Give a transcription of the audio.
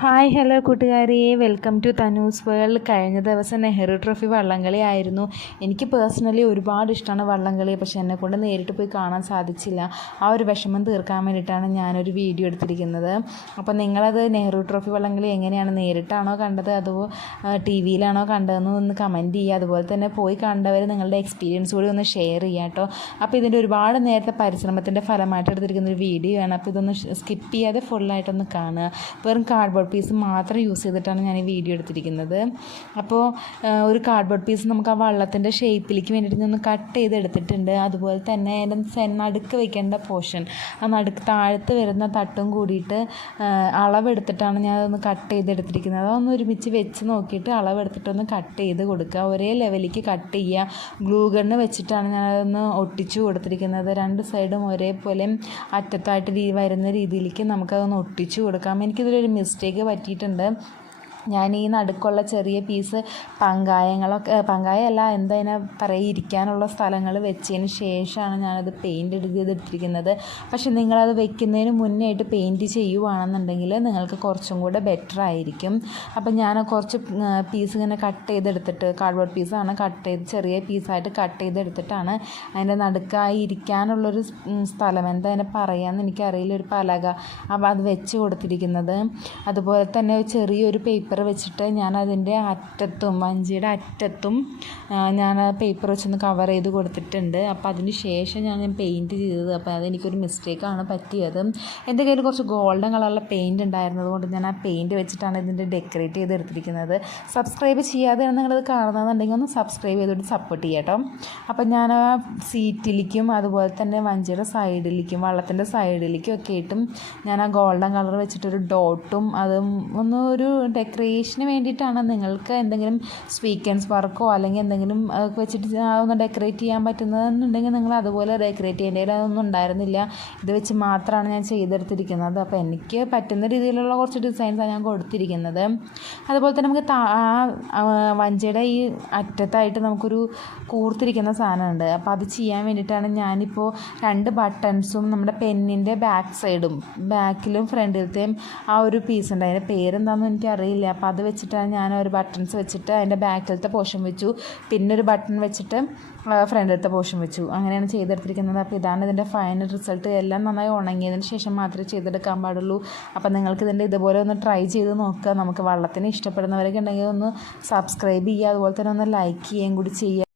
Hi hello കൂട്ടുകാരെ, welcome to Tanu's world. കഴിഞ്ഞ ദിവസം നെഹ്റുട്രോഫി വള്ളംകളി ആയിരുന്നു. എനിക്ക് പേഴ്സണലി ഒരുപാട് ഇഷ്ടമാണ് വള്ളംകളി. പക്ഷേ എന്നെക്കൊണ്ട് നേരിട്ട് പോയി കാണാൻ സാധിച്ചില്ല. ആ ഒരു വിഷമം തീർക്കാൻ വേണ്ടിയിട്ടാണ് ഞാനൊരു വീഡിയോ എടുത്തിരിക്കുന്നത്. അപ്പോൾ നിങ്ങളത് നെഹ്റുട്രോഫി വള്ളംകളി എങ്ങനെയാണ്, നേരിട്ടാണോ കണ്ടത് അതോ ടി വിയിലാണോ കണ്ടതെന്ന് ഒന്ന് കമൻറ്റ് ചെയ്യുക. അതുപോലെ തന്നെ പോയി കണ്ടവർ നിങ്ങളുടെ എക്സ്പീരിയൻസ് കൂടി ഒന്ന് ഷെയർ ചെയ്യുക കേട്ടോ. അപ്പോൾ ഇതിൻ്റെ ഒരുപാട് നേരത്തെ പരിശ്രമത്തിൻ്റെ ഫലമായിട്ട് എടുത്തിരിക്കുന്ന ഒരു വീഡിയോ ആണ്. അപ്പോൾ ഇതൊന്ന് സ്കിപ്പ് ചെയ്യാതെ ഫുള്ളായിട്ടൊന്ന് കാണുക. വെറും കാർഡ്ബോർഡ് പീസ് മാത്രം യൂസ് ചെയ്തിട്ടാണ് ഞാൻ ഈ വീഡിയോ എടുത്തിരിക്കുന്നത്. അപ്പോൾ ഒരു കാർഡ്ബോർഡ് പീസ് നമുക്ക് ആ വള്ളത്തിൻ്റെ ഷേപ്പിലേക്ക് വേണ്ടിയിട്ട് ഒന്ന് കട്ട് ചെയ്തെടുത്തിട്ടുണ്ട്. അതുപോലെ തന്നെ അതിൻ്റെ നടുക്ക് വയ്ക്കേണ്ട പോർഷൻ, ആ നടുക്ക് താഴത്ത് വരുന്ന തട്ടും കൂടിയിട്ട് അളവെടുത്തിട്ടാണ് ഞാൻ അതൊന്ന് കട്ട് ചെയ്തെടുത്തിരിക്കുന്നത്. അതൊന്ന് ഒരുമിച്ച് വെച്ച് നോക്കിയിട്ട് അളവെടുത്തിട്ടൊന്ന് കട്ട് ചെയ്ത് കൊടുക്കുക. ഒരേ ലെവലിലേക്ക് കട്ട് ചെയ്യുക. ഗ്ലൂ ഗണ്ണ് വെച്ചിട്ടാണ് ഞാനതൊന്ന് ഒട്ടിച്ചു കൊടുത്തിരിക്കുന്നത്. രണ്ട് സൈഡും ഒരേപോലെ അറ്റത്തായിട്ട് വരുന്ന രീതിയിലേക്ക് നമുക്കതൊന്ന് ഒട്ടിച്ചു കൊടുക്കാം. എനിക്കിതിലൊരു മിസ്റ്റേക്ക് പറ്റിയിട്ടുണ്ട്. ഞാൻ ഈ നടുക്കുള്ള ചെറിയ പീസ് പങ്കായല്ല എന്തതിനെ പറയുക, ഇരിക്കാനുള്ള സ്ഥലങ്ങൾ വെച്ചതിന് ശേഷമാണ് ഞാനത് പെയിൻറ്റ് ചെയ്തെടുത്തിരിക്കുന്നത്. പക്ഷെ നിങ്ങളത് വെക്കുന്നതിന് മുന്നേ ആയിട്ട് പെയിൻറ്റ് ചെയ്യുവാണെന്നുണ്ടെങ്കിൽ നിങ്ങൾക്ക് കുറച്ചും കൂടെ ബെറ്റർ ആയിരിക്കും. അപ്പം ഞാൻ കുറച്ച് പീസ് ഇങ്ങനെ കട്ട് ചെയ്തെടുത്തിട്ട്, കാർഡ്ബോർഡ് പീസാണ് ചെറിയ പീസായിട്ട് കട്ട് ചെയ്തെടുത്തിട്ടാണ് അതിൻ്റെ നടുക്കായി ഇരിക്കാനുള്ളൊരു സ്ഥലം, എന്താ അതിനെ പറയാമെന്ന് എനിക്കറിയില്ല, ഒരു പലക, അപ്പോൾ അത് വെച്ച് കൊടുത്തിരിക്കുന്നത്. അതുപോലെ തന്നെ ചെറിയൊരു പേപ്പർ വെച്ചിട്ട് ഞാൻ അതിൻ്റെ അറ്റത്തും വഞ്ചിയുടെ അറ്റത്തും ഞാൻ പേപ്പർ വെച്ചൊന്ന് കവർ ചെയ്ത് കൊടുത്തിട്ടുണ്ട്. അപ്പോൾ അതിന് ശേഷം ഞാൻ പെയിൻറ്റ് ചെയ്തത്. അപ്പോൾ അതെനിക്കൊരു മിസ്റ്റേക്കാണ് പറ്റിയത്. എൻ്റെ കയ്യിൽ കുറച്ച് ഗോൾഡൻ കളറുള്ള പെയിൻറ്റ് ഉണ്ടായിരുന്നത് കൊണ്ട് ഞാൻ ആ പെയിൻറ്റ് വെച്ചിട്ടാണ് ഇതിൻ്റെ ഡെക്കറേറ്റ് ചെയ്തെടുത്തിരിക്കുന്നത്. സബ്സ്ക്രൈബ് ചെയ്യാതെയാണ് നിങ്ങളത് കാണുന്നതെന്നുണ്ടെങ്കിൽ ഒന്ന് സബ്സ്ക്രൈബ് ചെയ്തിട്ട് സപ്പോർട്ട് ചെയ്യാം കേട്ടോ. അപ്പം ഞാൻ ആ സീറ്റിലേക്കും അതുപോലെ തന്നെ വഞ്ചിയുടെ സൈഡിലേക്കും വള്ളത്തിൻ്റെ സൈഡിലേക്കും ഒക്കെ ആയിട്ടും ഞാൻ ആ ഗോൾഡൻ കളർ വെച്ചിട്ടൊരു ഡോട്ടും അതും ഒരു ഡെക്കറേഷന് വേണ്ടിയിട്ടാണ്. നിങ്ങൾക്ക് എന്തെങ്കിലും സ്വീക്വൻസ് വർക്കോ അല്ലെങ്കിൽ എന്തെങ്കിലും വെച്ചിട്ട് ഒന്ന് ഡെക്കറേറ്റ് ചെയ്യാൻ പറ്റുന്നതെന്നുണ്ടെങ്കിൽ നിങ്ങൾ അതുപോലെ ഡെക്കറേറ്റ് ചെയ്യേണ്ടത്. അതൊന്നും ഉണ്ടായിരുന്നില്ല, ഇത് വെച്ച് മാത്രമാണ് ഞാൻ ചെയ്തെടുത്തിരിക്കുന്നത്. അപ്പോൾ എനിക്ക് പറ്റുന്ന രീതിയിലുള്ള കുറച്ച് ഡിസൈൻസാണ് ഞാൻ കൊടുത്തിരിക്കുന്നത്. അതുപോലെ തന്നെ നമുക്ക് വഞ്ചിയുടെ ഈ അറ്റത്തായിട്ട് നമുക്കൊരു കൂർത്തിരിക്കുന്ന സാധനമുണ്ട്. അപ്പോൾ അത് ചെയ്യാൻ വേണ്ടിയിട്ടാണ് ഞാനിപ്പോൾ 2 ബട്ടൺസും നമ്മുടെ പെന്നിൻ്റെ ബാക്ക് സൈഡും ബാക്കിലും ഫ്രണ്ടിലത്തെയും ആ ഒരു പീസ് ഉണ്ട്, അതിൻ്റെ പേരെന്താണെന്ന് എനിക്കറിയില്ല. അപ്പോൾ അത് വെച്ചിട്ടാണ് ഞാൻ ഒരു ബട്ടൺസ് വെച്ചിട്ട് അതിൻ്റെ ബാക്കിലത്തെ പോർഷൻ വെച്ചു, പിന്നെ ഒരു ബട്ടൺ വെച്ചിട്ട് ഫ്രണ്ടിലത്തെ പോർഷൻ വെച്ചു. അങ്ങനെയാണ് ചെയ്തെടുത്തിരിക്കുന്നത്. അപ്പോൾ ഇതാണ് ഇതിൻ്റെ ഫൈനൽ റിസൾട്ട്. എല്ലാം നന്നായി ഉണങ്ങിയതിന് ശേഷം മാത്രമേ ചെയ്തെടുക്കാൻ പാടുള്ളൂ. അപ്പോൾ നിങ്ങൾക്ക് ഇതിൻ്റെ ഇതുപോലെ ഒന്ന് ട്രൈ ചെയ്ത് നോക്കുക. നമുക്ക് വള്ളത്തിന് ഇഷ്ടപ്പെടുന്നവരൊക്കെ ഉണ്ടെങ്കിൽ ഒന്ന് സബ്സ്ക്രൈബ് ചെയ്യുക, അതുപോലെ തന്നെ ഒന്ന് ലൈക്ക് ചെയ്യുകയും കൂടി ചെയ്യുക.